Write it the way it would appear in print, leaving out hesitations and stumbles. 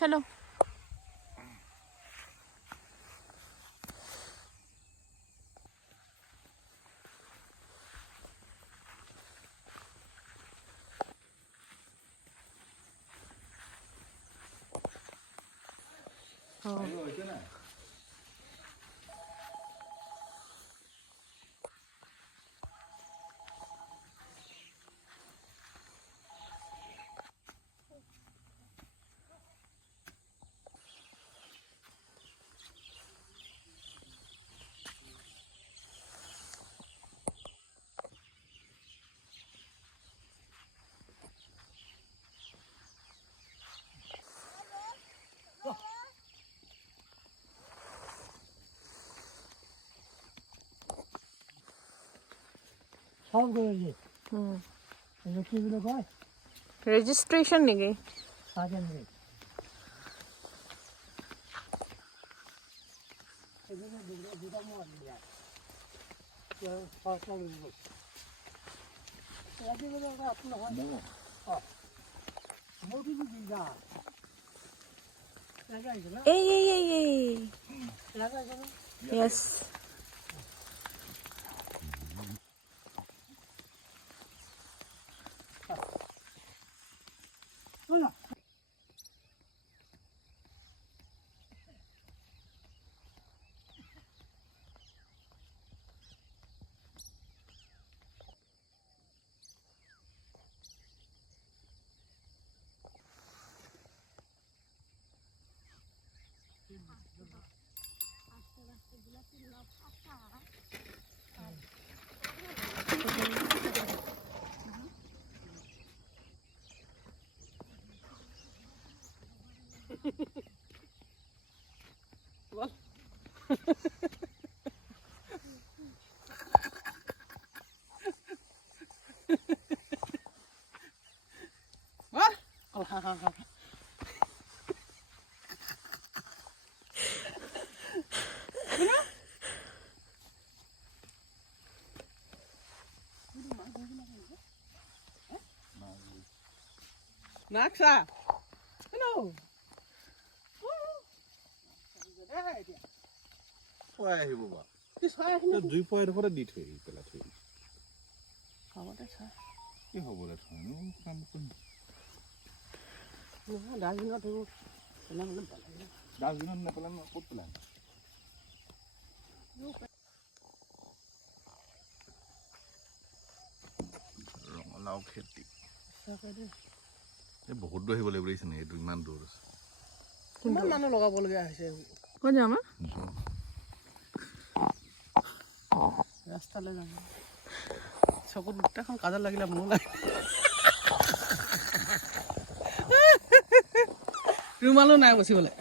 चलो सब गए ये की बोले कय रेजिस्ट्रेशन नहीं गई साजन रे एने बिगड़ा बिगड़ा मोर लिया ये फासला ले यादी बोले का अपना हां मोटी भी बिगड़ा लगा है ना ए लगा है ना यस होना Naksa. Hello. Why are you? This why The 2 point di thoi pela thoi. How about that? Ki hobo la thoi no kam kun. No, that's not true. Dustbin na pala no pot pala. ৰঙালাও খেতি এই বহুত দূৰ আহিব লাগিব বুলিছে নে এইটো ইমান দূৰ আছে কিমান মানুহ লগাব লগা হৈছে কত যাম ৰাস্তালৈ যাম চকুত দুটাখন কাজল লাগিলে মোৰ লাগে ৰুমালো নাই বচিবলৈ